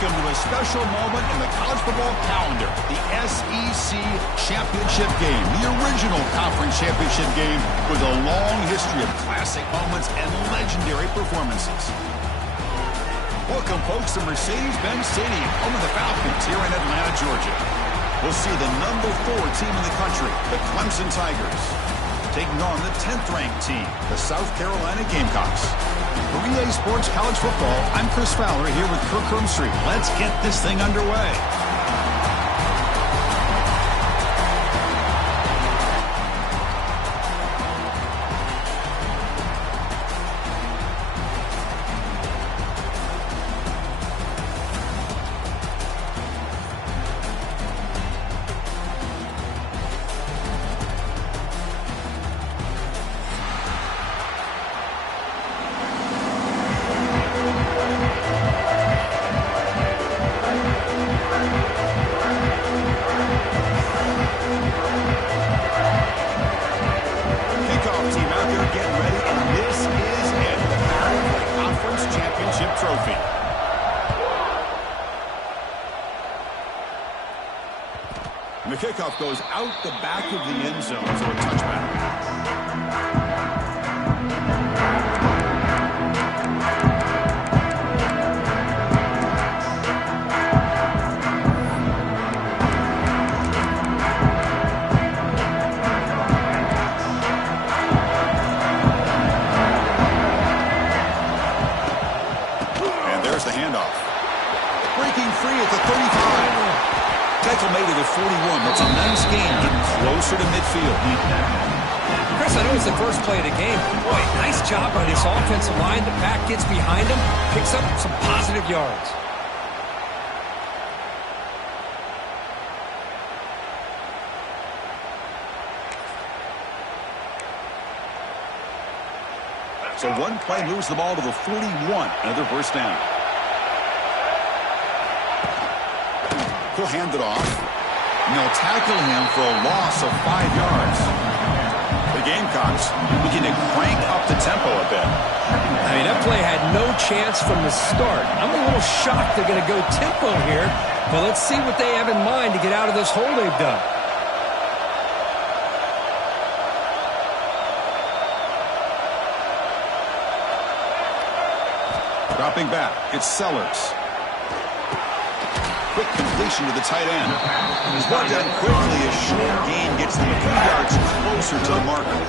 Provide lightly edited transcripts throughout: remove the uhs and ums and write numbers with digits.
welcome to a special moment in the college football calendar, the SEC Championship game, the original conference championship game with a long history of classic moments and legendary performances. Welcome, folks, to Mercedes-Benz Stadium, home of the Falcons here in Atlanta, Georgia. We'll see the number 4 team in the country, the Clemson Tigers, taking on the 10th-ranked team, the South Carolina Gamecocks. For EA Sports College Football, I'm Chris Fowler here with Kirk Hermstreet. Let's get this thing underway. And the kickoff goes out the back of the end zone, so a touchback. And there's the handoff. Breaking free at the 35. Tackle made it at 41. That's a nice game, getting closer to midfield. Chris, I know it's the first play of the game. Boy, nice job by this offensive line. The back gets behind him, picks up some positive yards. So one play moves the ball to the 41. Another first down. He'll hand it off, and they'll tackle him for a loss of 5 yards. The Gamecocks begin to crank up the tempo a bit. I mean, that play had no chance from the start. I'm a little shocked they're going to go tempo here, but let's see what they have in mind to get out of this hole they've done. Dropping back, it's Sellers. Quick completion to the tight end. He's brought down quickly. A short gain gets them a few yards closer to the marker.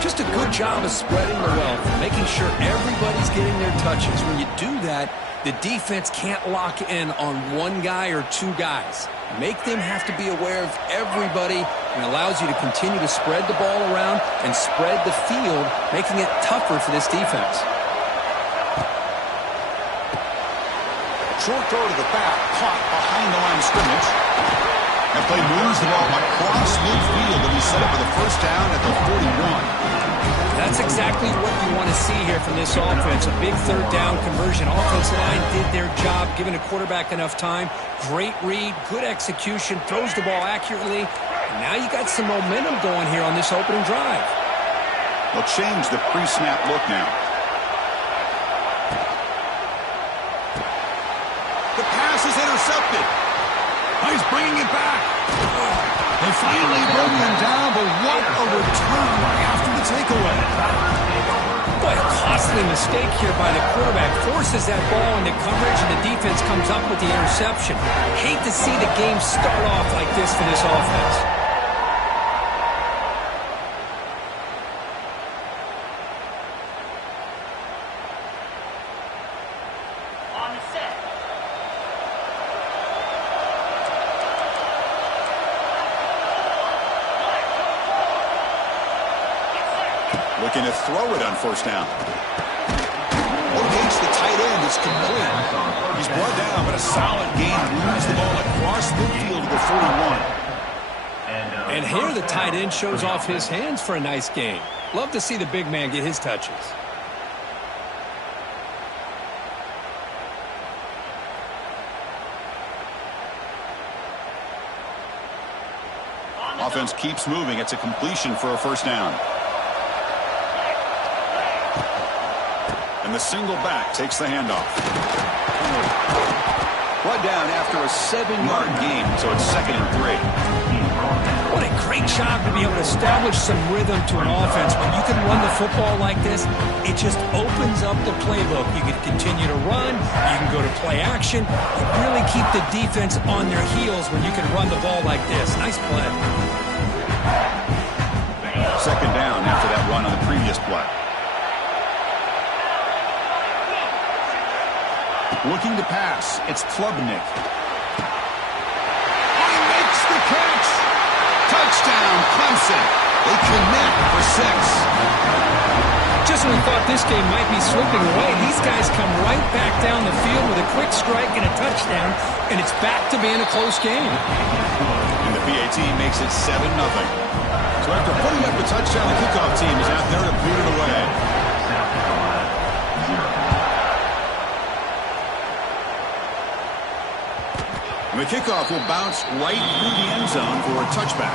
Just a good job of spreading the wealth, making sure everybody's getting their touches. When you do that, the defense can't lock in on one guy or two guys. Make them have to be aware of everybody, and allows you to continue to spread the ball around and spread the field, making it tougher for this defense. Short throw to the back, caught behind the line of scrimmage. That play moves the ball across midfield, and he's set up for the first down at the 41. That's exactly what you want to see here from this offense. A big third down conversion. Offensive line did their job, giving the quarterback enough time. Great read, good execution, throws the ball accurately. And now you got some momentum going here on this opening drive. They'll change the pre-snap look now. The pass is intercepted. He's bringing it back. They finally broke him down, but what a return right after the takeaway. Boy, a costly mistake here by the quarterback. Forces that ball into coverage, and the defense comes up with the interception. Hate to see the game start off like this for this offense. Looking to throw it on first down. Locates the tight end. It's complete. He's brought down, but a solid gain moves the ball across the field to the 41. And here the tight end shows off his hands for a nice gain. Love to see the big man get his touches. Offense keeps moving. It's a completion for a first down. And the single back takes the handoff. Brought down after a 7-yard gain, so it's 2nd and 3. What a great job to be able to establish some rhythm to an offense. When you can run the football like this, it just opens up the playbook. You can continue to run. You can go to play action. You really keep the defense on their heels when you can run the ball like this. Nice play. 2nd down after that run on the previous play. Looking to pass. It's Klubnik. He makes the catch. Touchdown, Clemson. They connect for 6. Just when we thought this game might be slipping away, these guys come right back down the field with a quick strike and a touchdown, and it's back to being a close game. And the PAT makes it 7-0. So after putting up the touchdown, the kickoff team is out there to boot it away. And the kickoff will bounce right through the end zone for a touchback.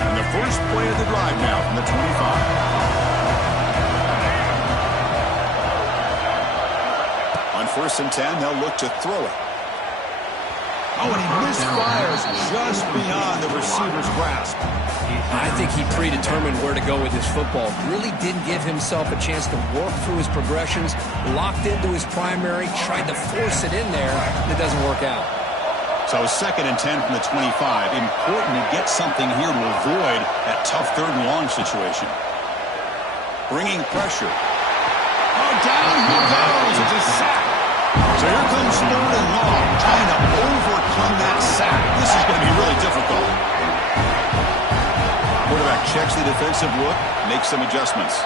And the first play of the drive now from the 25. On 1st and 10, they'll look to throw it. Oh, and he misfires just beyond the receiver's grasp. I think he predetermined where to go with his football. Really didn't give himself a chance to work through his progressions, locked into his primary, tried to force it in there, and it doesn't work out. So 2nd and 10 from the 25. Important to get something here to avoid that tough 3rd and long situation. Bringing pressure. Oh, down he goes. It's a sack. So here comes 3rd and long, trying to overcome that sack. This is going to be really difficult. Quarterback checks the defensive look, makes some adjustments.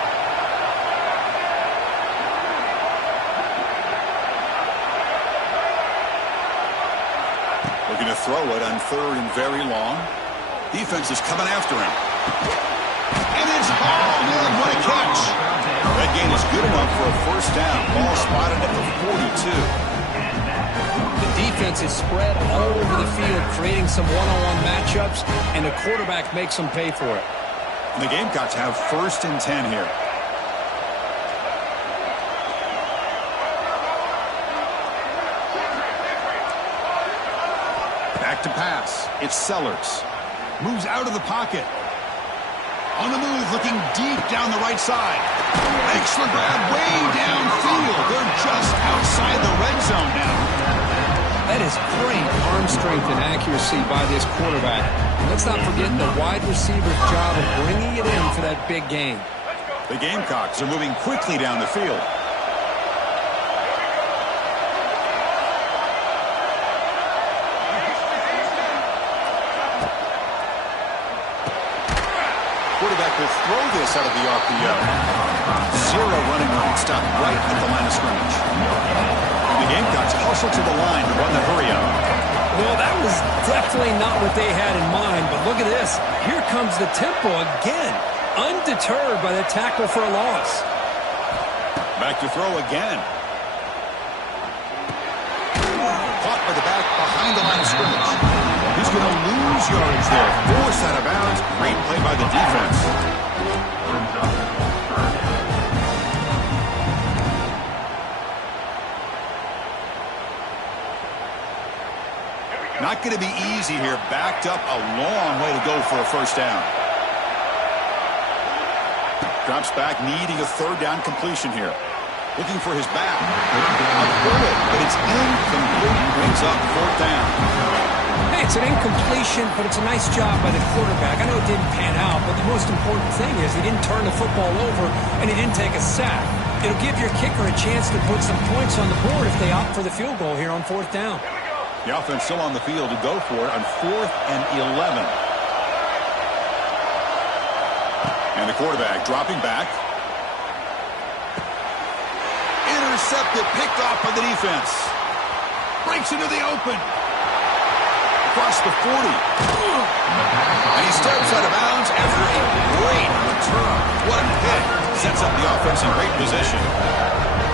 Looking to throw it on 3rd and very long. Defense is coming after him. And it's hauled in. What a catch. That gain is good enough for a 1st down. Ball spotted at the 42. The defense is spread all over the field, creating some one-on-one matchups, and the quarterback makes them pay for it. And the Gamecocks have 1st and 10 here. Back to pass. It's Sellers. Moves out of the pocket. On the move, looking deep down the right side. Makes the grab way downfield. They're just outside the red zone now. That is great arm strength and accuracy by this quarterback. Let's not forget the wide receiver's job of bringing it in for that big gain. The Gamecocks are moving quickly down the field. Quarterback will throw this out of the RPO. 0 running room, stopped right at the line of scrimmage. The Gamecocks hustle to the line to run the hurry up. Well, that was definitely not what they had in mind, but look at this. Here comes the tempo again, undeterred by the tackle for a loss. Back to throw again. Caught by the back behind the line of scrimmage. He's going to lose yards there. Forced out of bounds. Great play by the defense. Not going to be easy here. Backed up a long way to go for a 1st down. Drops back, needing a 3rd down completion here. Looking for his back. But it's incomplete. Brings up 4th down. Hey, it's an incompletion, but it's a nice job by the quarterback. I know it didn't pan out, but the most important thing is he didn't turn the football over and he didn't take a sack. It'll give your kicker a chance to put some points on the board if they opt for the field goal here on 4th down. The offense still on the field to go for it on 4th and 11. And the quarterback dropping back. Intercepted, picked off by the defense. Breaks into the open. Across the 40. And he steps out of bounds after a great return. What a hit. Sets up the offense in great position.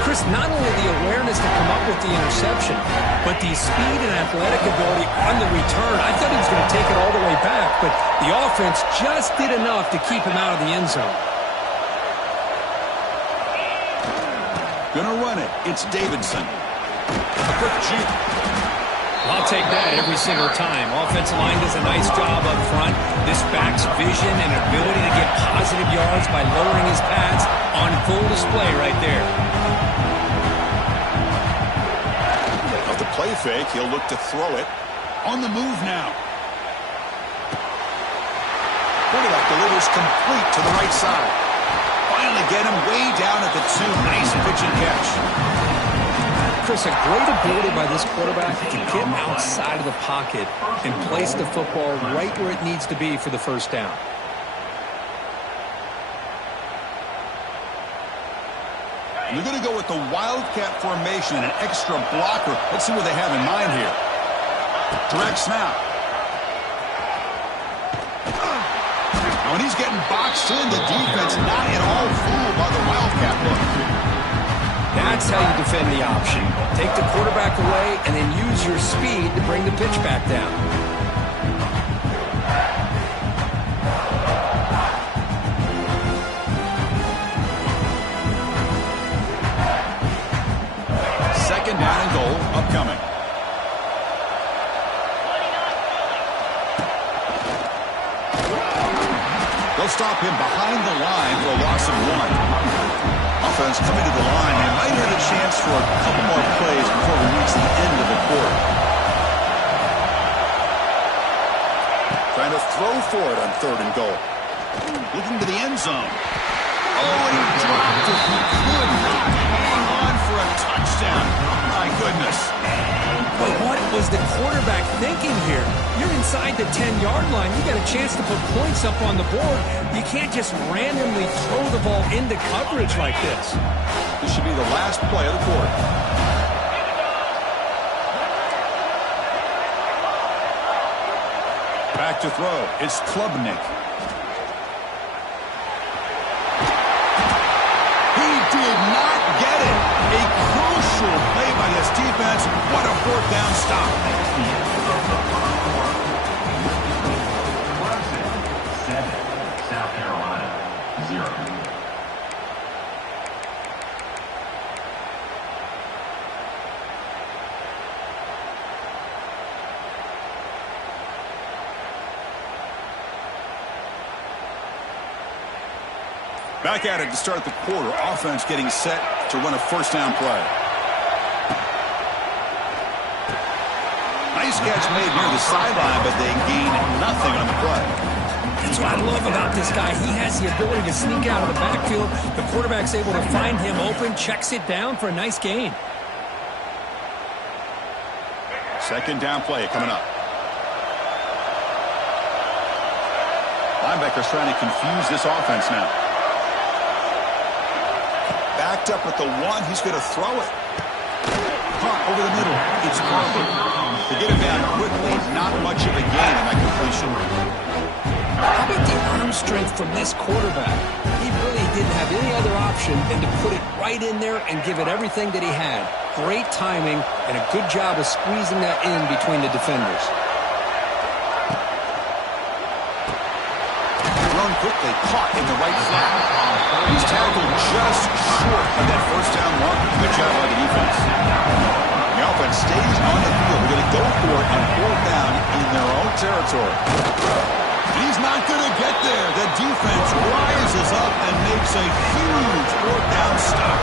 Chris, not only the awareness to come up with the interception, but the speed and athletic ability on the return. I thought he was going to take it all the way back, but the offense just did enough to keep him out of the end zone. Gonna run it. It's Davidson. A quick juke. I'll take that every single time. Offensive line does a nice job up front. This back's vision and ability to get positive yards by lowering his pads on full display right there. Of the play fake, he'll look to throw it. On the move now. Quarterback delivers complete to the right side. Finally get him way down at the 2. Nice pitch and catch. Chris, a great ability by this quarterback to get outside of the pocket and place the football right where it needs to be for the first down. They're going to go with the Wildcat formation, an extra blocker. Let's see what they have in mind here. Direct snap. Now, when he's getting boxed in, the defense not at all fooled by the Wildcat look. That's how you defend the option. Take the quarterback away and then use your speed to bring the pitch back down. Second down and goal upcoming. They'll stop him behind the line for a loss of 1. Offense coming to the line. They might have a chance for a couple more plays before we reach the end of the quarter. Trying to throw for it on 3rd and goal. Looking to the end zone. Oh, and he dropped it. He could not hang on for a touchdown. My goodness. But what was the quarterback thinking here? You're inside the 10-yard line. You got a chance to put points up on the board. You can't just randomly throw the ball into coverage like this. This should be the last play of the quarter. Back to throw. It's Klubnik. He did not get it. A crucial play by this defense. What a 4th down stop. South Carolina, 0. Back at it to start the quarter. Offense getting set to run a 1st down play. Nice catch made near the sideline, but they gain nothing on the play. That's what I love about this guy. He has the ability to sneak out of the backfield. The quarterback's able to find him open, checks it down for a nice gain. Second down play coming up. Linebacker's trying to confuse this offense now. Backed up with the 1. He's going to throw it. Caught over the middle. It's Carver. To get him down quickly, not much of a gain in that completion. How about the arm strength from this quarterback? He really didn't have any other option than to put it right in there and give it everything that he had. Great timing and a good job of squeezing that in between the defenders. Thrown quickly, caught in the right flat. He's tackled just short of that 1st down mark. Good job by the defense. The offense stays on the field. They're going to go for it on 4th down in their own territory. He's not going to get there. The defense rises up and makes a huge 4th down stop.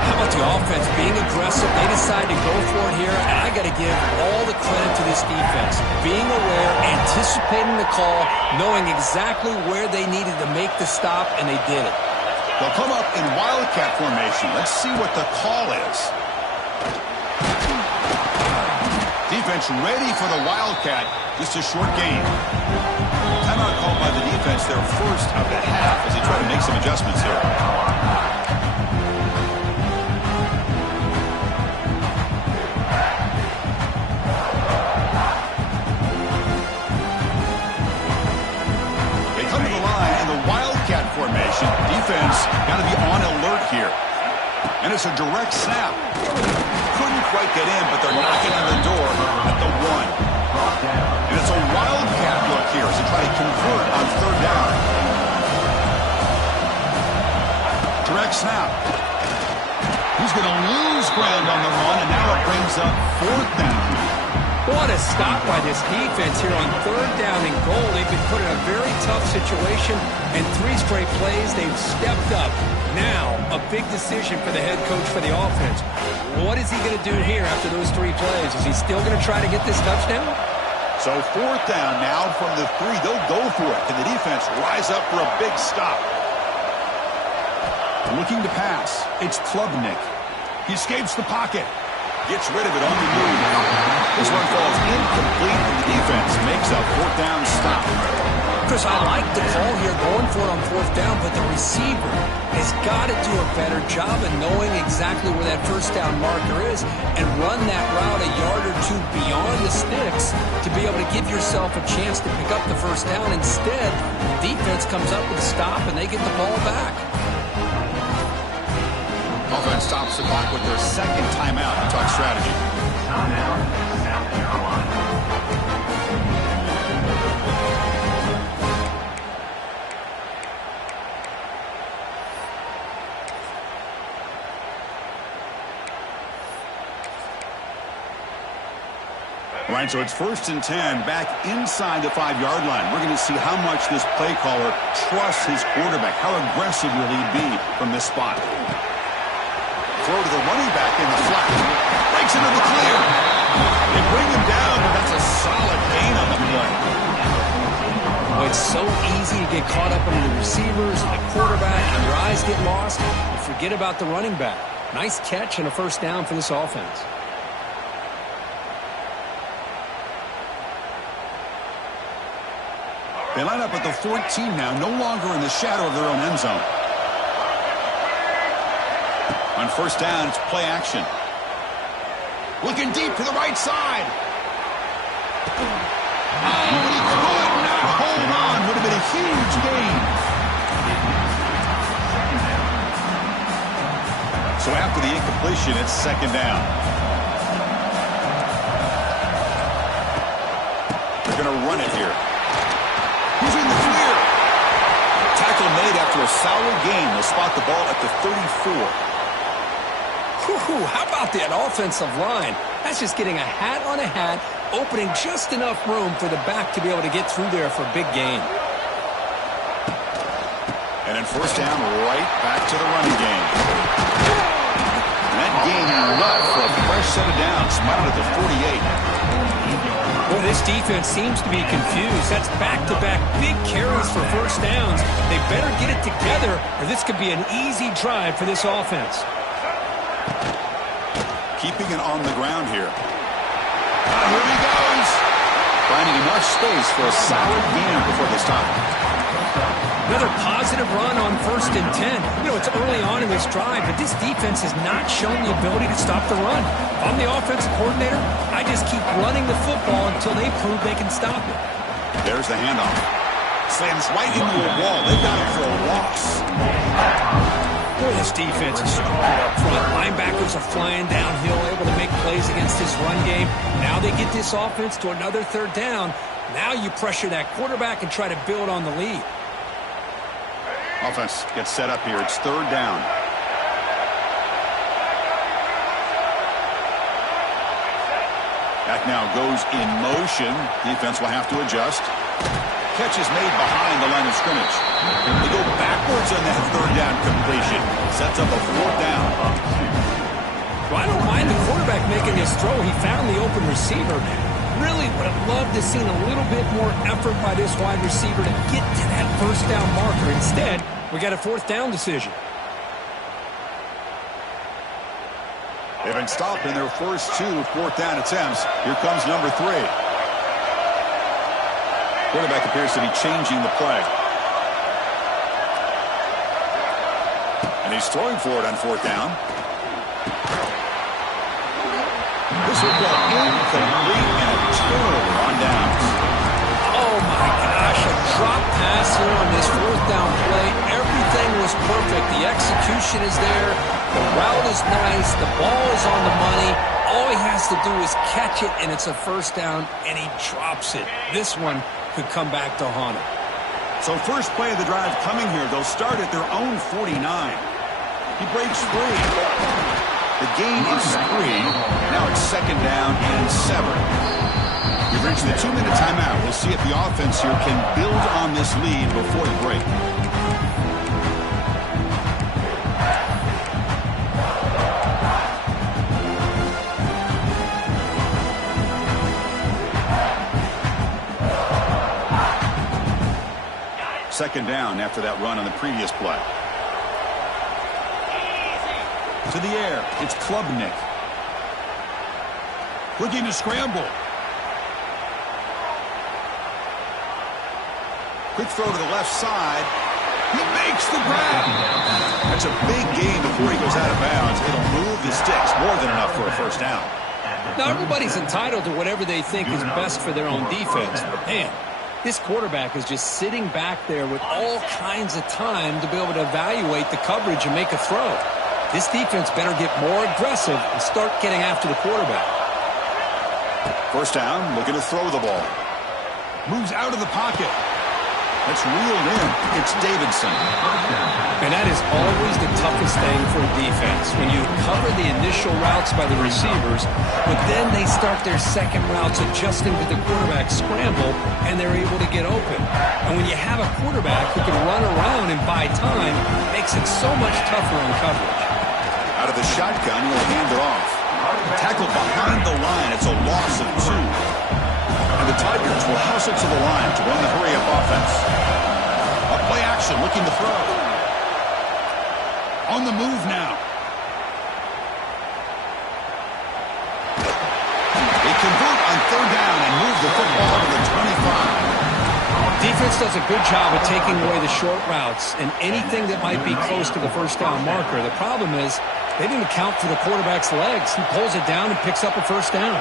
How about the offense being aggressive? They decide to go for it here, and I got to give all the credit to this defense. Being aware, anticipating the call, knowing exactly where they needed to make the stop, and they did it. They'll come up in Wildcat formation. Let's see what the call is. Defense ready for the Wildcat. Just a short game. Timeout called by the defense, their first of the half, as they try to make some adjustments here. They come to the line in the Wildcat formation. Defense got to be on alert here. And it's a direct snap. Couldn't quite get in, but they're knocking on the door at the 1. And it's a wildcat look here as they try to convert on 3rd down. Direct snap. He's going to lose ground on the run, and now it brings up 4th down. What a stop by this defense here on 3rd down and goal. They've been put in a very tough situation, and 3 straight plays, they've stepped up. Now, a big decision for the head coach for the offense. What is he going to do here after those 3 plays? Is he still going to try to get this touchdown? So 4th down now from the 3. They'll go for it. Can the defense rise up for a big stop? Looking to pass. It's Klubnik. He escapes the pocket. Gets rid of it on the move. This one falls incomplete, and the defense makes a 4th down stop. Chris, I like the call here going for it on 4th down, but the receiver has got to do a better job of knowing exactly where that 1st down marker is and run that route a yard or 2 beyond the sticks to be able to give yourself a chance to pick up the 1st down. Instead, defense comes up with a stop, and they get the ball back. Offense stops the clock with their 2nd timeout to talk strategy. South Carolina. All right, so it's 1st and 10 back inside the 5-yard line. We're going to see how much this play caller trusts his quarterback. How aggressive will he be from this spot? Throw to the running back in the flat. Breaks into the clear. They bring him down, but that's a solid gain on the play. Oh, it's so easy to get caught up in the receivers and the quarterback, and your eyes get lost. You forget about the running back. Nice catch and a 1st down for this offense. They line up at the 14 now, no longer in the shadow of their own end zone. On 1st down, it's play action. Looking deep to the right side. Oh, he could not hold on. Would have been a huge gain. So after the incompletion, it's 2nd down. They're going to run it here. Who's in the clear? Tackle made after a solid gain. They'll spot the ball at the 34. Whew, how about that offensive line? That's just getting a hat on a hat, opening just enough room for the back to be able to get through there for a big gain. And then 1st down, right back to the running game. And that gain left for a fresh set of downs, spotted at the 48. Well, this defense seems to be confused. That's back-to-back big carries for 1st downs. They better get it together, or this could be an easy drive for this offense. Keeping it on the ground here. Here he goes. Finding enough space for a solid gain before they stop. Another positive run on 1st and 10. You know, it's early on in this drive, but this defense has not shown the ability to stop the run. If I'm the offensive coordinator, I just keep running the football until they prove they can stop it. There's the handoff. Slams right into a wall. They've got it for a loss. Boy, this defense is strong up front. Linebackers are flying downhill, able to make plays against this run game. Now they get this offense to another 3rd down. Now you pressure that quarterback and try to build on the lead. Offense gets set up here. It's 3rd down. Back now goes in motion. Defense will have to adjust. Catch is made behind the line of scrimmage. They go backwards on that 3rd down completion. Sets up a 4th down. Well, I don't mind the quarterback making this throw. He found the open receiver. Really would have loved to seen a little bit more effort by this wide receiver to get to that 1st down marker. Instead, we got a 4th down decision. They've been stopped in their first 2 4th down attempts. Here comes number 3. Quarterback appears to be changing the play. And he's throwing for it on 4th down. This will go incomplete and a turnover on downs. Oh, my gosh, a drop pass here on this 4th down play. Everything was perfect. The execution is there. The route is nice. The ball is on the money. All he has to do is catch it, and it's a first down, and he drops it. This one could come back to haunt him. So first play of the drive coming here. They'll start at their own 49. He breaks free. The gain is 3. Now it's second down and 7. We've reached the 2-minute timeout. We'll see if the offense here can build on this lead before the break. Second down after that run on the previous play. To the air, it's Klubnik. Looking to scramble. Quick throw to the left side. He makes the grab. That's a big gain before he goes out of bounds. It'll move the sticks more than enough for a first down. Now, everybody's entitled to whatever they think is best for their own defense. But, man, this quarterback is just sitting back there with all kinds of time to be able to evaluate the coverage and make a throw. This defense better get more aggressive and start getting after the quarterback. First down, looking to throw the ball. Moves out of the pocket. That's reeled in. It's Davidson. And that is always the toughest thing for a defense. When you cover the initial routes by the receivers, but then they start their second routes adjusting to the quarterback scramble, and they're able to get open. And when you have a quarterback who can run around and buy time, it makes it so much tougher on coverage. Out of the shotgun, he'll hand it off. Tackled behind the line. It's a loss of 2. And the Tigers will hustle to the line to run the hurry-up offense. A play action, looking to throw. On the move now. They convert on third down and move the football to the 25. Defense does a good job of taking away the short routes and anything that might be close to the first down marker. The problem is they didn't account for the quarterback's legs. He pulls it down and picks up a first down.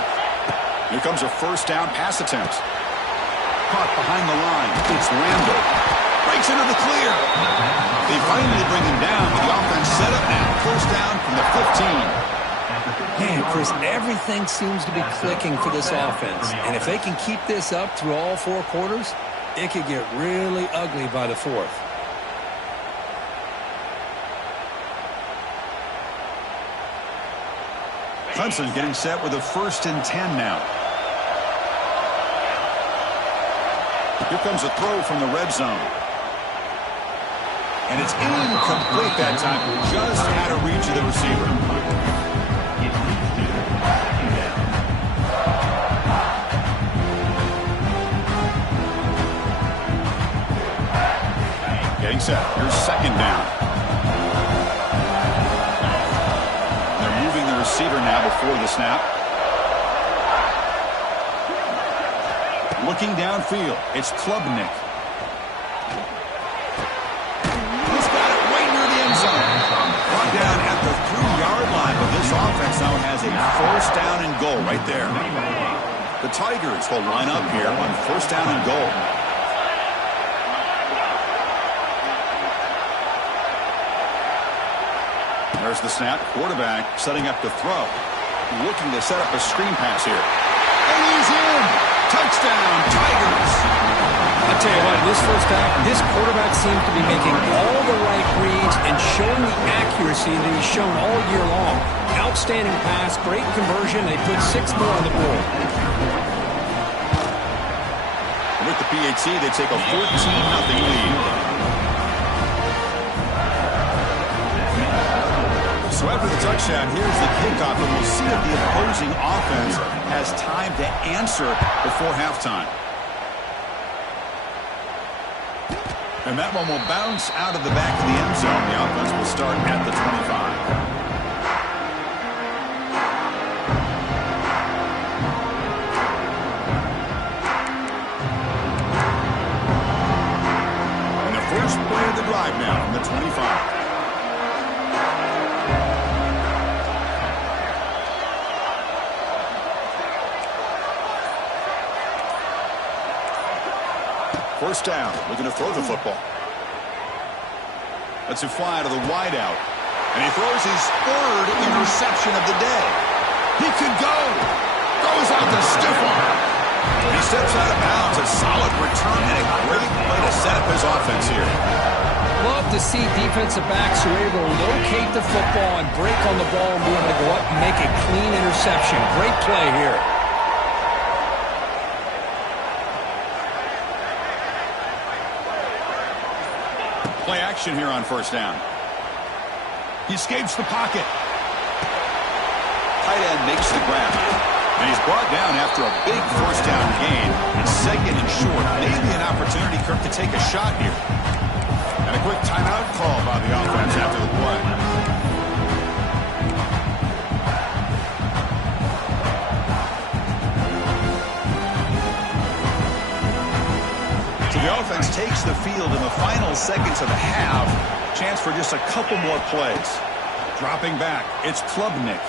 Here comes a first down pass attempt. Caught behind the line. It's Randall. Breaks into the clear. They finally bring him down, but the offense set up now. First down from the 15. Man, Chris, everything seems to be clicking for this offense. And if they can keep this up through all 4 quarters, it could get really ugly by the 4th. Clemson getting set with a 1st and 10 now. Here comes a throw from the red zone. And it's incomplete that time. Just had a reach of the receiver. Getting set. Here's second down. They're moving the receiver now before the snap. Looking downfield, it's Klubnik. He's got it right near the end zone. Brought down at the 3-yard line, but this offense now has a first down and goal right there. The Tigers will line up here on first down and goal. There's the snap. Quarterback setting up to throw. Looking to set up a screen pass here. And he's in. Touchdown, Tigers. I'll tell you what, this first half, this quarterback seemed to be making all the right reads and showing the accuracy that he's shown all year long. Outstanding pass, great conversion. They put 6 more on the board. With the PAT, they take a 14-0 lead. So after the touchdown, here's the kickoff, and we'll see if the opposing offense has time to answer before halftime. And that one will bounce out of the back of the end zone. The offense will start at the 25. And the first play of the drive now from the 25. First down, looking to throw the football. Lets it fly to the wideout. And he throws his third interception of the day. He could go. Goes out to stiff arm. He steps out of bounds. A solid return and a great way to set up his offense here. Love to see defensive backs who are able to locate the football and break on the ball and be able to go up and make a clean interception. Great play here. Play action here on first down. He escapes the pocket. Tight end makes the grab. And he's brought down after a big first down gain. It's second and short. Maybe an opportunity, Kirk, to take a shot here. And a quick timeout call by the offense after the play. So the offense takes the field in the final seconds of the half. Chance for just a couple more plays. Dropping back, it's Klubnik.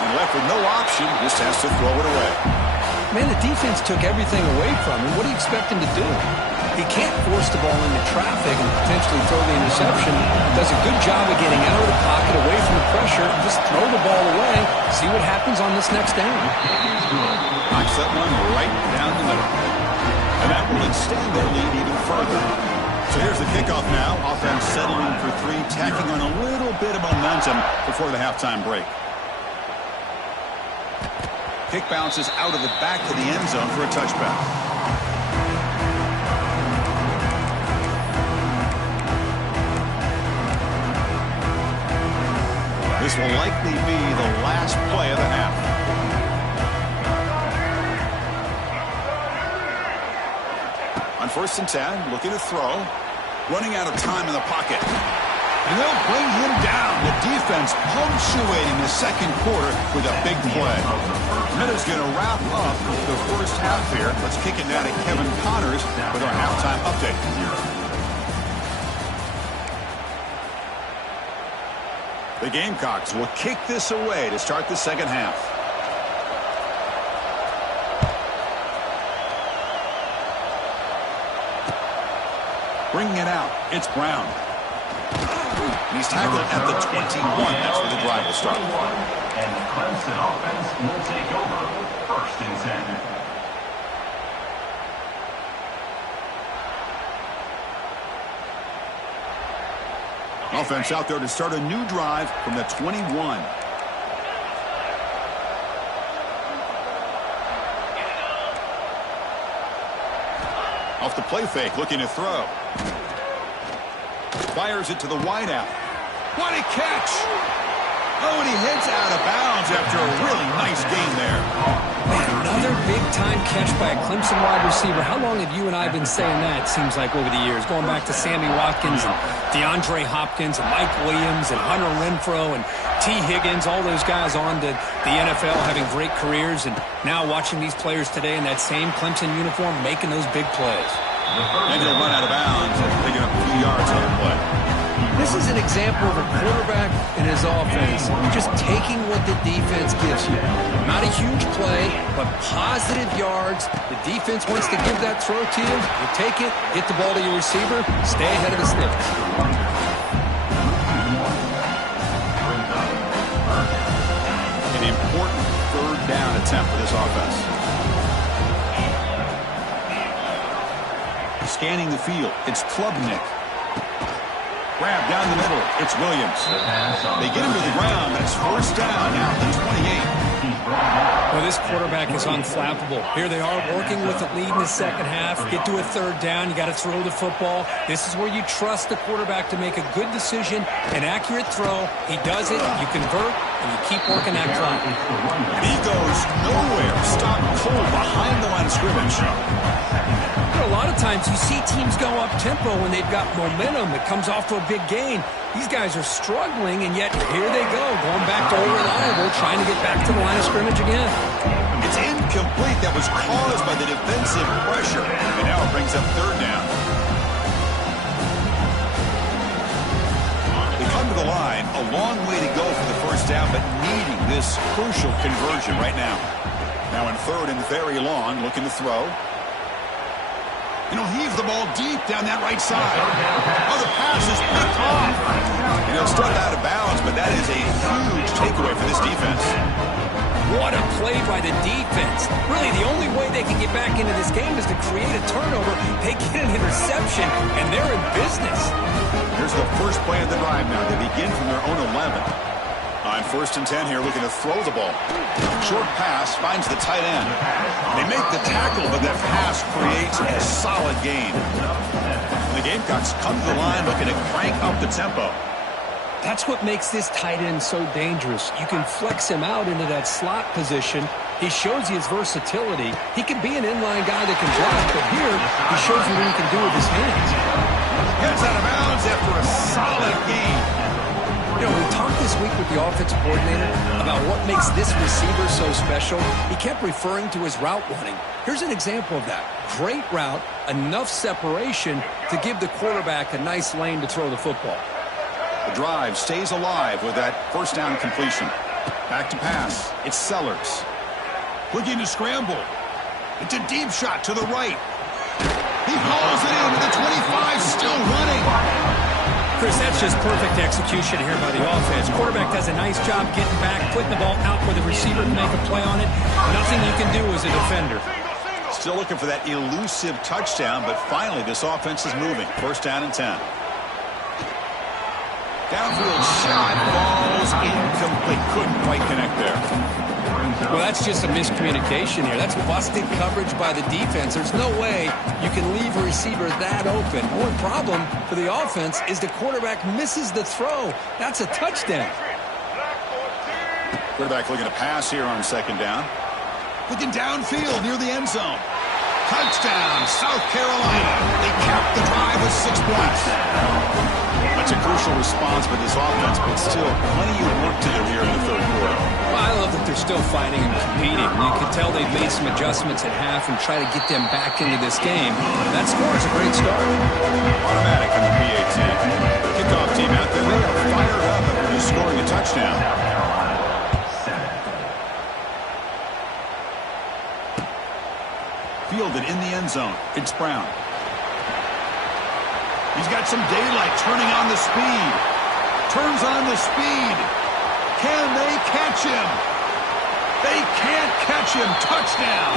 And left with no option, just has to throw it away. Man, the defense took everything away from him. What do you expect him to do? He can't force the ball into traffic and potentially throw the interception. Does a good job of getting out of the pocket, away from the pressure, and just throw the ball away. See what happens on this next down. Knocks that one right down the middle. And that will extend their lead even further. So here's the kickoff now. Offense settling for three, tacking on a little bit of momentum before the halftime break. Kick bounces out of the back of the end zone for a touchback. This will likely be the last play of the half. On first and 10, looking to throw. Running out of time in the pocket. And they'll bring him down. The defense punctuating the second quarter with a big play. That is going to wrap up the first half here. Let's kick it now to Kevin Connors with our halftime update. The Gamecocks will kick this away to start the second half. Bringing it out, it's Brown. He's tackled at the 21. That's where the drive will start. And the Clemson offense will take over first and 10. Offense out there to start a new drive from the 21. Off the play fake, looking to throw. Fires it to the wideout. What a catch! Oh, and he heads out of bounds after a really nice gain there. Man, another big-time catch by a Clemson wide receiver. How long have you and I been saying that, it seems like, over the years? Going back to Sammy Watkins and DeAndre Hopkins and Mike Williams and Hunter Renfrow and T. Higgins, all those guys on to the NFL having great careers, and now watching these players today in that same Clemson uniform making those big plays. And he'll run out of bounds and picking up a few yards on the play. This is an example of a quarterback and his offense just taking what the defense gives you. Not a huge play, but positive yards. The defense wants to give that throw to you. You take it, get the ball to your receiver, stay ahead of the sticks. An important third down attempt for this offense. Scanning the field, it's Klubnik. Grab down the middle, it's Williams. They get him to the ground, and it's first down now at the 28. Well, this quarterback is unflappable. Here they are working with a lead in the second half. Get to a third down, you got to throw the football. This is where you trust the quarterback to make a good decision, an accurate throw. He does it, you convert, and you keep working that clock. And he goes nowhere. Stop cold behind the line of scrimmage. A lot of times you see teams go up-tempo when they've got momentum that comes off to a big gain. These guys are struggling, and yet here they go, going back to old reliable, trying to get back to the line of scrimmage again. It's incomplete. That was caused by the defensive pressure. And now it brings up third down. They come to the line, a long way to go for the first down, but needing this crucial conversion right now. Now in third and very long, looking to throw. And he'll heave the ball deep down that right side. Oh, the pass is picked off. He'll step out of bounds, but that is a huge takeaway for this defense. What a play by the defense. Really, the only way they can get back into this game is to create a turnover. They get an interception, and they're in business. Here's the first play of the drive now. They begin from their own 11. On 1st and 10 here, looking to throw the ball. Short pass finds the tight end. They make the tackle, but that pass creates a solid gain. The Gamecocks come to the line looking to crank up the tempo. That's what makes this tight end so dangerous. You can flex him out into that slot position. He shows you his versatility. He can be an inline guy that can block, but here he shows you what he can do with his hands. Heads out of bounds after a solid gain. You know, we talked this week with the offensive coordinator about what makes this receiver so special. He kept referring to his route running. Here's an example of that. Great route, enough separation to give the quarterback a nice lane to throw the football. The drive stays alive with that first down completion. Back to pass. It's Sellers. Looking to scramble. It's a deep shot to the right. He hauls it in with the 25 still running. Chris, that's just perfect execution here by the offense. Quarterback does a nice job getting back, putting the ball out where the receiver can make a play on it. Nothing you can do as a defender. Still looking for that elusive touchdown, but finally this offense is moving. 1st down and 10. Downfield shot falls incomplete. Couldn't quite connect there. Well, that's just a miscommunication here. That's busted coverage by the defense. There's no way you can leave a receiver that open. One problem for the offense is the quarterback misses the throw. That's a touchdown. Quarterback looking to pass here on 2nd down. Looking downfield near the end zone. Touchdown, South Carolina. They cap the drive with 6 points. That's a crucial response by this offense, but still plenty of work to do here in the 3rd quarter. Well, I love that they're still fighting and competing. You can tell they've made some adjustments at half and try to get them back into this game. That score is a great start. Automatic on the PAT. Kickoff team out there. They are fired up after just scoring a touchdown. Fielded in the end zone. It's Brown. He's got some daylight, turning on the speed. Turns on the speed. Can they catch him? They can't catch him. Touchdown.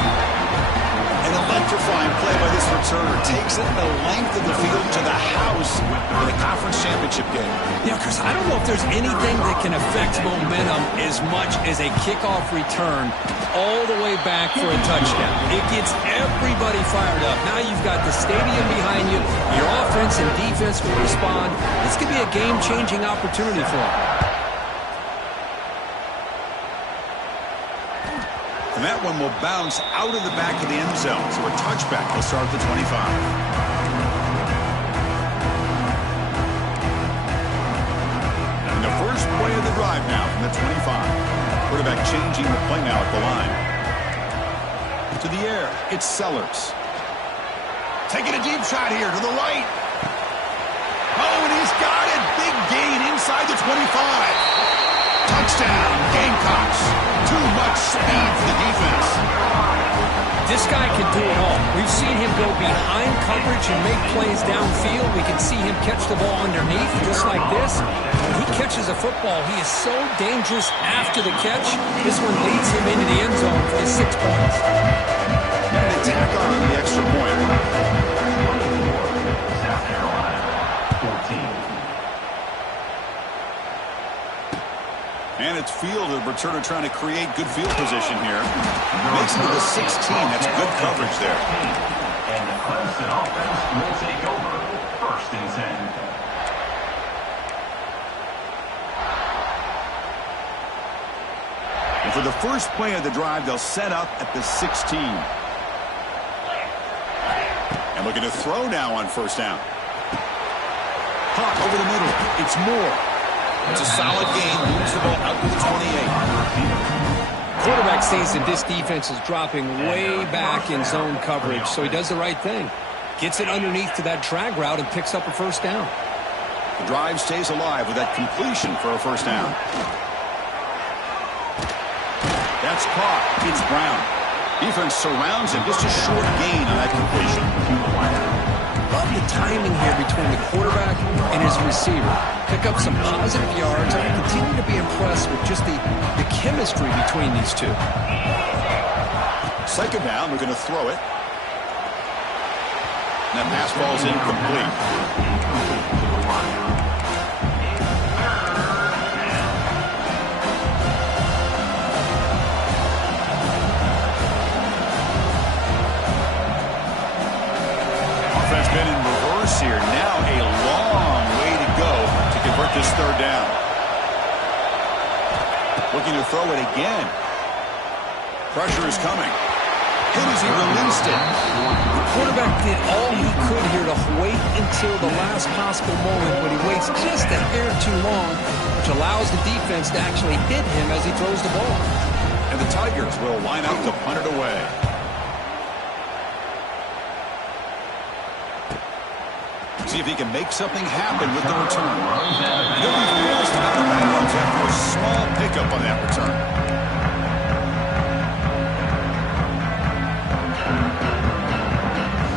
An electrifying play by this returner. Takes it the length of the field to the house in the conference championship game. Yeah, Chris, I don't know if there's anything that can affect momentum as much as a kickoff return all the way back for a touchdown. It gets everybody fired up. Now you've got the stadium behind you. Your offense and defense will respond. This could be a game-changing opportunity for them. And that one will bounce out of the back of the end zone. So a touchback will start at the 25. And the first play of the drive now from the 25. Quarterback changing the play now at the line. To the air, it's Sellers. Taking a deep shot here to the right. Oh, and he's got it. Big gain inside the 25. Touchdown, Gamecocks. Too much speed for the defense. This guy can do it all. We've seen him go behind coverage and make plays downfield. We can see him catch the ball underneath just like this. When he catches a football, he is so dangerous after the catch. This one leads him into the end zone for the 6 points. And they tack on the extra point. South Carolina, 14. And it's field, the returner trying to create good field position here. Makes it to the 16. That's good coverage there. And the Clemson offense will take over 1st and 10. And for the first play of the drive, they'll set up at the 16. And looking to throw now on 1st down. Hawk over the middle. It's Moore. It's a solid gain. Moves the ball out to the 28. Quarterback sees that this defense is dropping way back in zone coverage, so he does the right thing. Gets it underneath to that drag route and picks up a 1st down. The drive stays alive with that completion for a 1st down. That's caught. It's Brown. Defense surrounds him. Just a short gain on that completion. Love the timing here between the quarterback and his receiver. Pick up some positive yards, and I continue to be impressed with just the chemistry between these two. Second down, we're going to throw it. And that pass falls incomplete. Offense been in reverse here. Now a long way to go to convert this third down. Looking to throw it again. Pressure is coming. Hit as he released it. The quarterback did all he could here to wait until the last possible moment, but he waits just a hair too long, which allows the defense to actually hit him as he throws the ball. And the Tigers will line up to punt it away. See if he can make something happen with the return. He'll be forced out of bounds after a small pickup on that return.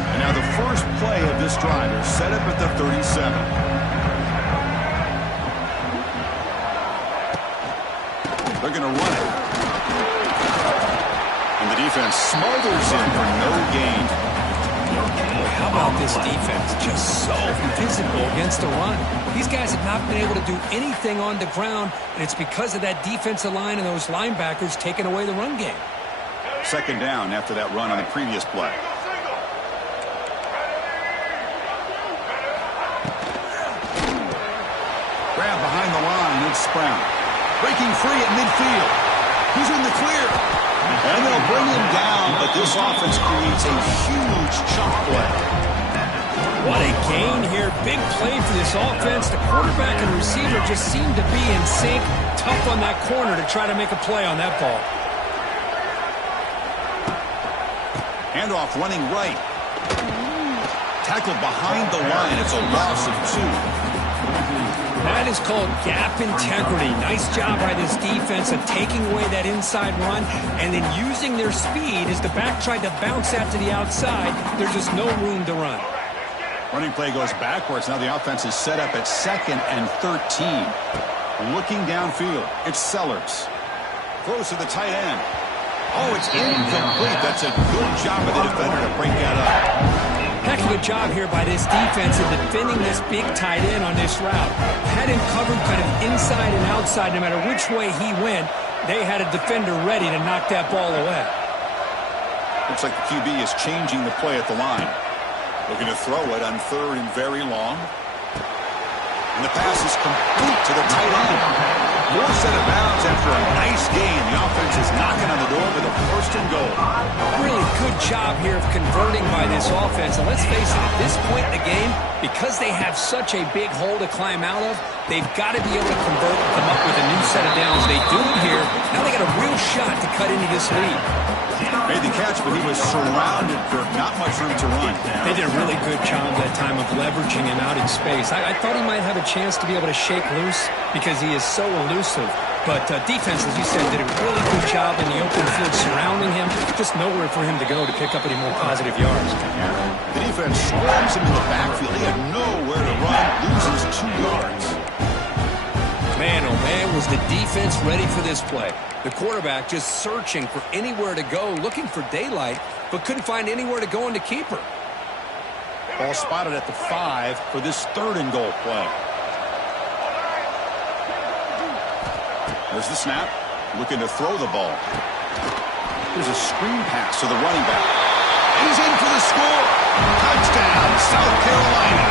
And now the first play of this drive is set up at the 37. They're going to run it. And the defense smothers him for no gain. How about this defense? Just so physical against the run. These guys have not been able to do anything on the ground, and it's because of that defensive line and those linebackers taking away the run game. Second down after that run on the previous play. Grab behind the line, it's Brown. Breaking free at midfield. He's in the clear. And they'll bring him down, but this offense creates a huge chunk play. What a gain here. Big play for this offense. The quarterback and receiver just seem to be in sync. Tough on that corner to try to make a play on that ball. Handoff running right. Tackled behind the line. It's a loss of 2. That is called gap integrity. Nice job by this defense of taking away that inside run and then using their speed as the back tried to bounce out to the outside. There's just no room to run. Running play goes backwards. Now the offense is set up at 2nd and 13. Looking downfield, it's Sellers. Throws to the tight end. Oh, it's incomplete. That's a good job of the defender to break that up. Heck of a job here by this defense in defending this big tight end on this route. Had him covered kind of inside and outside no matter which way he went. They had a defender ready to knock that ball away. Looks like the QB is changing the play at the line. Looking to throw it on 3rd and very long. And the pass is complete to the tight end. Forced out of bounds after a nice gain. The offense is knocking on the door with a 1st and goal. Really good job here of converting by this offense. And let's face it, at this point in the game, because they have such a big hole to climb out of, they've got to be able to convert and come up with a new set of downs. They do it here. Now they got a real shot to cut into this lead. Made the catch, but he was surrounded for not much room to run. They did a really good job that time of leveraging him out in space. I thought he might have a chance to be able to shake loose because he is so elusive. But defense, as you said, did a really good job in the open field surrounding him. Just nowhere for him to go to pick up any more positive yards. The defense swarms him in the backfield. He had nowhere to run. Loses 2 yards. Man, oh man, was the defense ready for this play. The quarterback just searching for anywhere to go, looking for daylight, but couldn't find anywhere to go in the keeper. Ball spotted at the 5 for this 3rd and goal play. There's the snap. Looking to throw the ball. There's a screen pass to the running back. He's in for the score. Touchdown, South Carolina.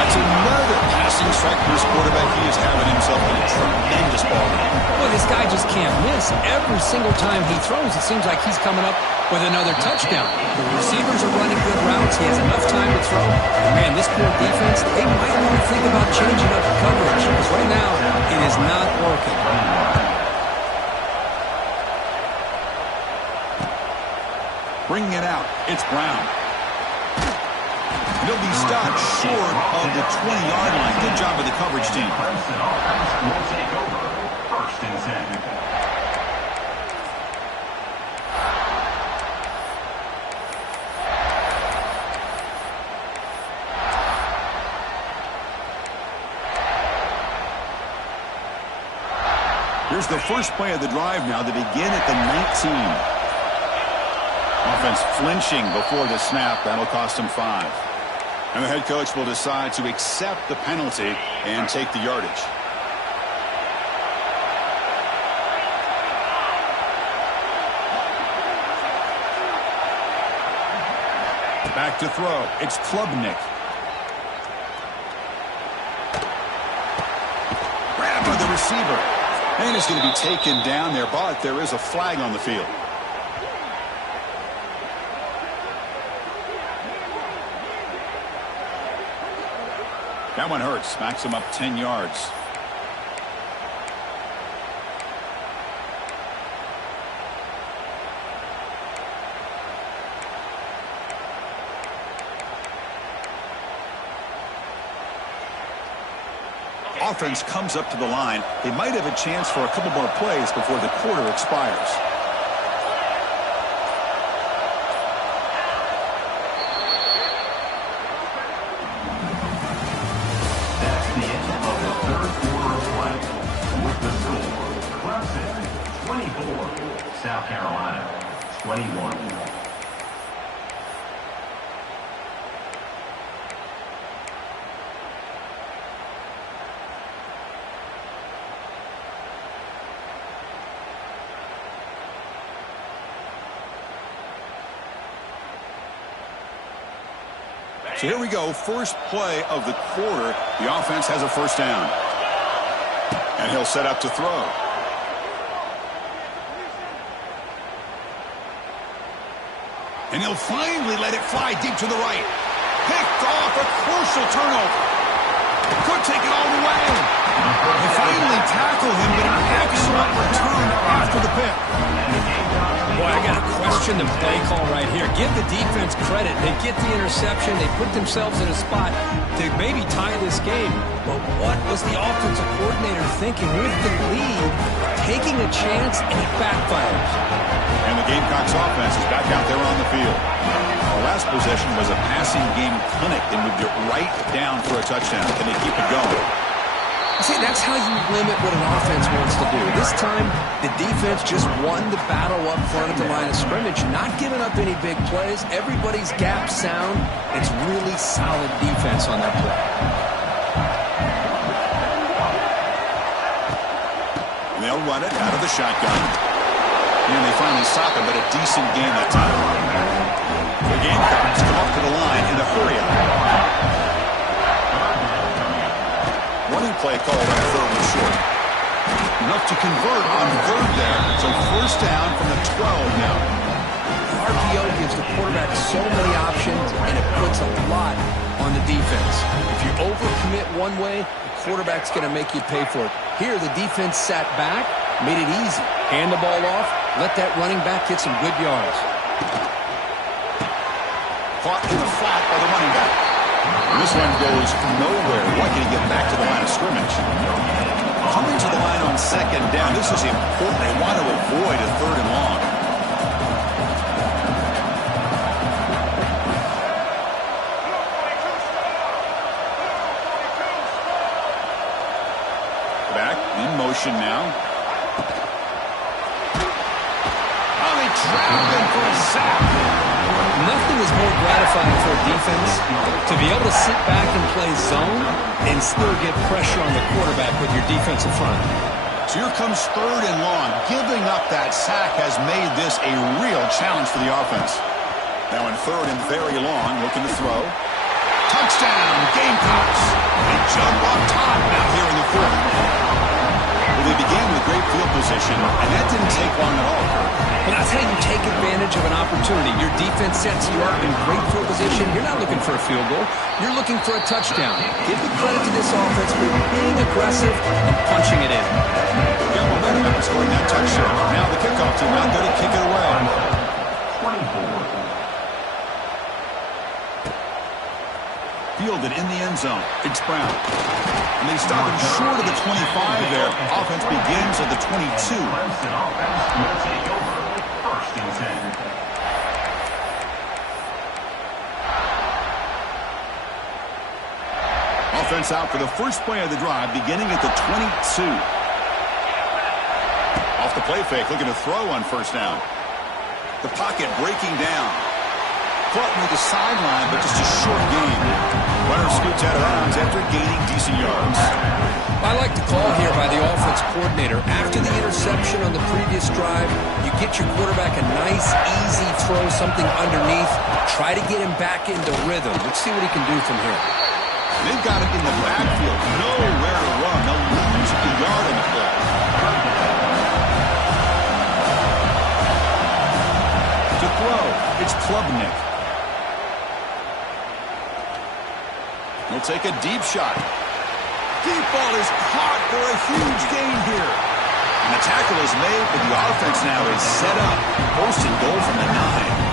That's another passing strike for his quarterback. He is having himself a tremendous ball game. Well, this guy just can't miss. Every single time he throws, it seems like he's coming up with another touchdown. The receivers are running good routes. He has enough time to throw. And man, this poor defense, they might want to think about changing up the coverage because right now it is not working. Bringing it out, it's Brown. He'll be stopped short of the 20-yard line. Good job of the coverage team. Clemson offense will take over 1st and 10. Here's the first play of the drive now. They begin at the 19. Offense flinching before the snap. That'll cost them 5. And the head coach will decide to accept the penalty and take the yardage. Back to throw. It's Klubnik. Grab by the receiver. And it's going to be taken down there, but there is a flag on the field. That one hurts. Backs him up 10 yards. Offense comes up to the line. They might have a chance for a couple more plays before the quarter expires. That's the end of the third quarter of play. With the score, Clemson 24, South Carolina 21. So here we go, first play of the quarter. The offense has a first down. And he'll set up to throw. And he'll finally let it fly deep to the right. Picked off, a crucial turnover. Could take it all the way. They finally tackle him, but an excellent return after the pick. Boy, I got to question the play call right here. Give the defense credit. They get the interception. They put themselves in a spot to maybe tie this game. But what was the offensive coordinator thinking with the lead, taking a chance, and it backfires? And the Gamecocks offense is back out there on the field. The last possession was a passing game clinic. They moved it right down for a touchdown. Can they keep it going? See, that's how you limit what an offense wants to do. This time, the defense just won the battle up front at the line of scrimmage, not giving up any big plays. Everybody's gap sound. It's really solid defense on that play. And they'll run it out of the shotgun. And they finally stop it, but a decent game that time. The Gamecocks come up to the line in a hurry-up. Running play called on third and short. Enough to convert on third there. So first down from the 12 now. RPO gives the quarterback so many options, and it puts a lot on the defense. If you overcommit one way, the quarterback's going to make you pay for it. Here, the defense sat back, made it easy. Hand the ball off, let that running back get some good yards. Caught in the flat by the running back. This one goes nowhere. Lucky to get back to the line of scrimmage. Coming to the line on second down. This is important. They want to avoid a third and long. Back in motion now. Oh, they trap him for a sack. Nothing is more gratifying for a defense to be able to sit back and play zone and still get pressure on the quarterback with your defensive front. So here comes third and long. Giving up that sack has made this a real challenge for the offense. Now in third and very long, looking to throw. Touchdown, Gamecocks. They jump on top now here in the fourth. Well, they began with great field position, and that didn't take long at all. But that's how you take advantage of an opportunity. Your defense sets you up in great field position. You're not looking for a field goal. You're looking for a touchdown. Give the credit to this offense for being aggressive and punching it in. Got momentum after scoring that touchdown. Now the kickoff team out there to kick it away. 24. Fielded in the end zone. It's Brown. And they stop him short of the 25 there. Offense begins at the 22. Clemson offense will take over. First and 10. Offense out for the first play of the drive, beginning at the 22. Off the play fake, looking to throw on first down. The pocket breaking down. Caught near the sideline, but just a short gain. Runner scoots out of bounds after gaining decent yards. I like the call here by the offense coordinator. After the interception on the previous drive, you get your quarterback a nice, easy throw, something underneath. Try to get him back into rhythm. Let's see what he can do from here. They've got it in the backfield. Nowhere to run. They'll lose a yard on the play. To throw, it's Klubnik. He'll take a deep shot. Deep ball is caught for a huge gain here. And the tackle is made, but the offense now is set up. First and goal from the 9.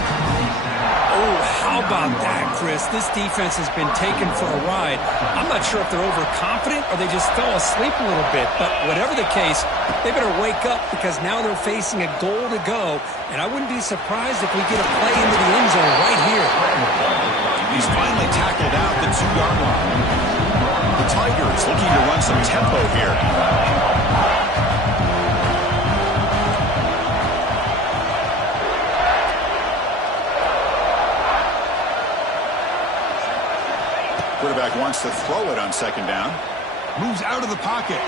Oh, how about that, Chris? This defense has been taken for a ride. I'm not sure if they're overconfident or they just fell asleep a little bit, but whatever the case, they better wake up because now they're facing a goal to go, and I wouldn't be surprised if we get a play into the end zone right here. He's finally tackled out the 2-yard line. The Tigers looking to run some tempo here. Quarterback wants to throw it on second down. Moves out of the pocket.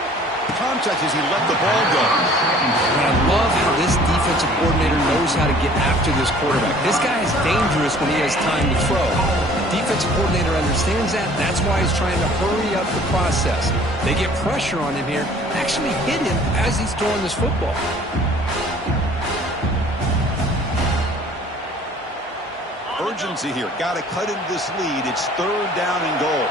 Contact as he let the ball go. And I love how this defensive coordinator knows how to get after this quarterback. This guy is dangerous when he has time to throw. Defensive coordinator understands that. That's why he's trying to hurry up the process. They get pressure on him here. Actually hit him as he's throwing this football. Urgency here. Got to cut into this lead. It's third down and goal.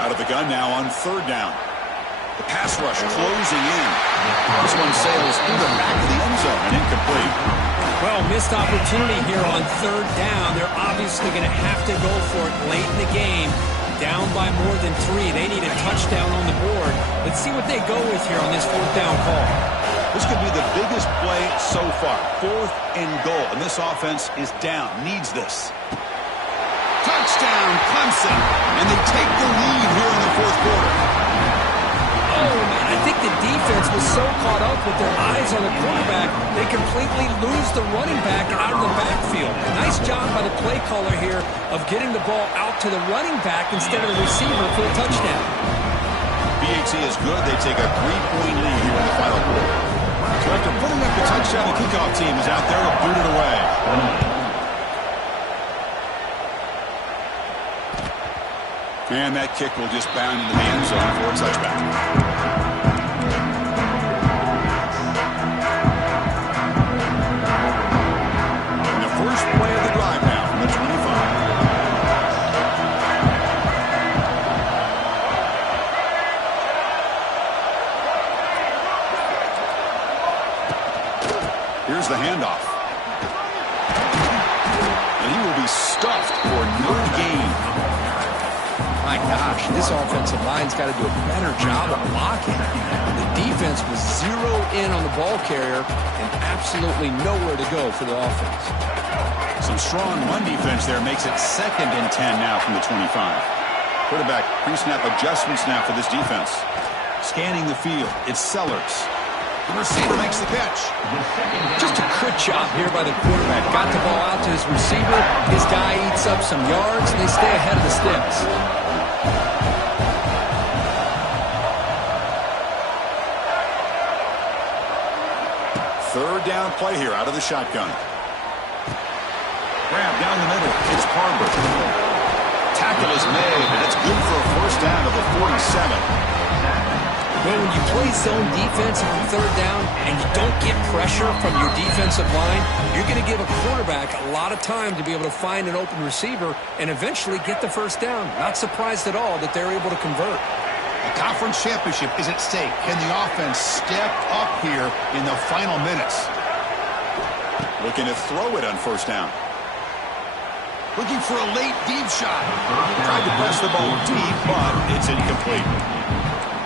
Out of the gun now on third down. The pass rush closing in. This one sails through the back of the end zone and incomplete. Well, missed opportunity here on third down. They're obviously going to have to go for it late in the game. Down by more than 3. They need a touchdown on the board. Let's see what they go with here on this fourth down call. This could be the biggest play so far. Fourth and goal. And this offense is down. Needs this. Touchdown, Clemson. And they take the lead here in the fourth quarter. Oh, man, I think the defense was so caught up with their eyes on the quarterback, they completely lose the running back out of the backfield. Nice job by the play caller here of getting the ball out to the running back instead of the receiver for a touchdown. BAT is good. They take a 3-point lead here in the final quarter. So after putting up the touchdown, the kickoff team is out there to boot it away. And that kick will just bound into the end zone for a touchback. And the first play of the drive now from the 25. Here's the handoff. And he will be stuffed for no gain. My gosh, this offensive line's got to do a better job of blocking. The defense was zeroed in on the ball carrier and absolutely nowhere to go for the offense. Some strong run defense there makes it 2nd and 10 now from the 25. Quarterback pre-snap adjustments now for this defense. Scanning the field, it's Sellers. The receiver makes the catch. Just a good job here by the quarterback. Got the ball out to his receiver. His guy eats up some yards, and they stay ahead of the sticks. Third down play here out of the shotgun. Grab down the middle. It's Barber. Tackle is made, and it's good for a first down of the 47. Well, when you play zone defense on third down and you don't get pressure from your defensive line, you're going to give a quarterback a lot of time to be able to find an open receiver and eventually get the first down. Not surprised at all that they're able to convert. The conference championship is at stake. Can the offense step up here in the final minutes? Looking to throw it on first down. Looking for a late deep shot. Tried to press the ball deep, but it's incomplete.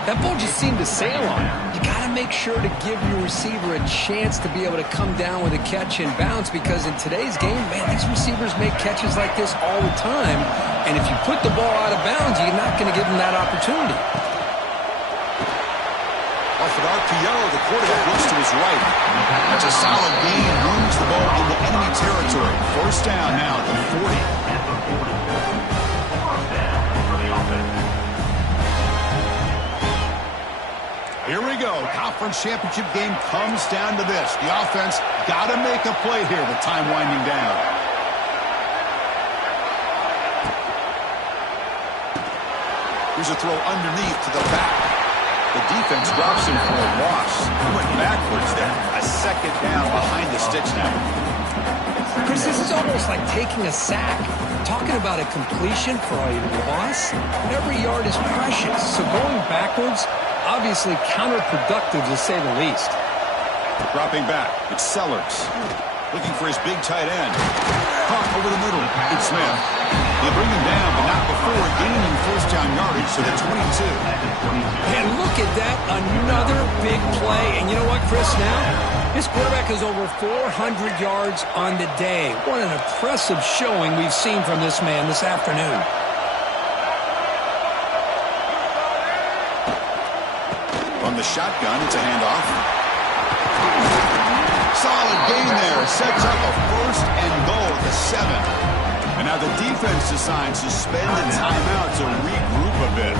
That ball just seemed to sail on him. You got to make sure to give your receiver a chance to be able to come down with a catch and bounce, because in today's game, man, these receivers make catches like this all the time. And if you put the ball out of bounds, you're not going to give them that opportunity. Off an RPO, the quarterback looks to his right. That's a solid gain. Moves the ball into enemy territory. First down now at the 40. Here we go. Conference championship game comes down to this. The offense got to make a play here with time winding down. Here's a throw underneath to the back. The defense drops him for a loss. He went backwards there. A second down behind the sticks now. Chris, this is almost like taking a sack. Talking about a completion for a loss, every yard is precious. So going backwards, obviously counterproductive to say the least. Dropping back, it's Sellers. Looking for his big tight end. Caught over the middle, it's Smith. They bring him down, but not before gaining first down yardage to the 22. And look at that, another big play. And you know what, Chris, now? This quarterback is over 400 yards on the day. What an impressive showing we've seen from this man this afternoon. From the shotgun, it's a handoff. Solid gain there. Sets up a first and goal at the 7. And now the defense decides to spend a timeout to regroup a bit.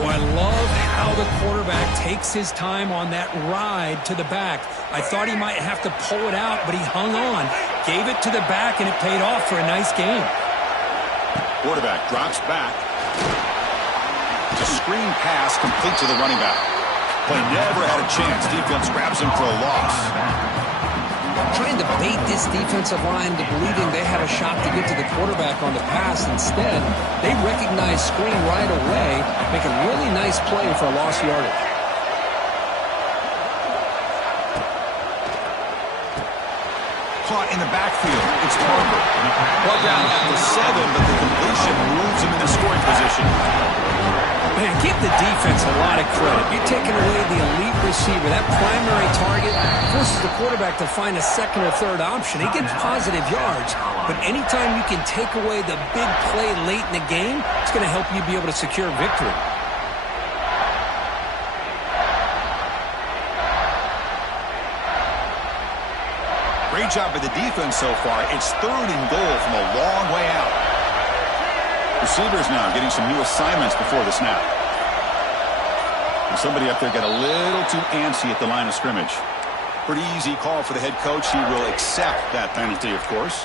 Boy, I love how the quarterback takes his time on that ride to the back. I thought he might have to pull it out, but he hung on. Gave it to the back, and it paid off for a nice game. Quarterback drops back. It's a screen pass complete to the running back. Play never had a chance. Defense grabs him for a loss. Trying to bait this defensive line into believing they had a shot to get to the quarterback on the pass. Instead, they recognize screen right away, make a really nice play for a lost yardage. Caught in the backfield. It's Parker. Brought down at the 7, but the completion moves him in a scoring position. Man, give the defense a lot of credit. You're taking away the elite receiver. That primary target forces the quarterback to find a second or third option. He gets positive yards, but anytime you can take away the big play late in the game, it's going to help you be able to secure victory. Great job by the defense so far. It's 3rd and goal from a long way out. Receivers now getting some new assignments before the snap. And somebody up there got a little too antsy at the line of scrimmage. Pretty easy call for the head coach. He will accept that penalty, of course.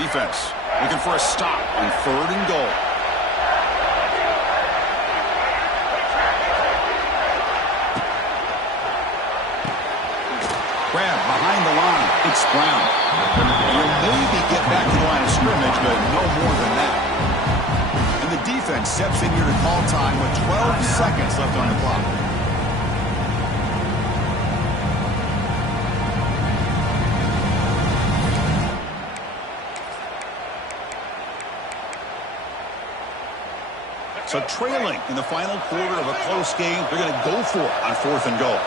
Defense looking for a stop on 3rd and goal. Grab behind the line. It's Brown. He'll maybe get back to the line of scrimmage, but no more than that. And the defense steps in here to call time with 12 seconds left on the clock. So trailing in the final quarter of a close game, they're going to go for it on 4th and goal.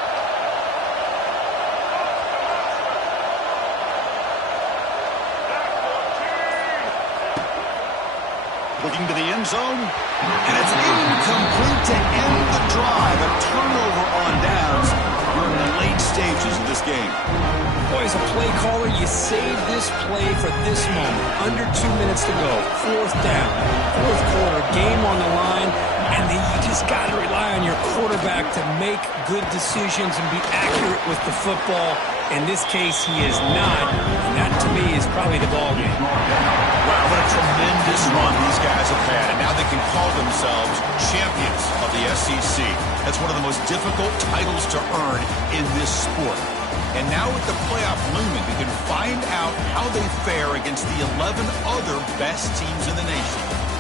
Looking to the end zone, and it's incomplete to end the drive. A turnover on downs. We're in the late stages of this game. Boy, as a play caller, you save this play for this moment. Under 2 minutes to go. 4th down. 4th quarter, game on the line, and then you just got to rely on your quarterback to make good decisions and be accurate with the football. In this case, he is not, and that, to me, is probably the ballgame. Wow, what a tremendous run these guys have had, and now they can call themselves champions of the SEC. That's one of the most difficult titles to earn in this sport. And now with the playoff looming, we can find out how they fare against the 11 other best teams in the nation.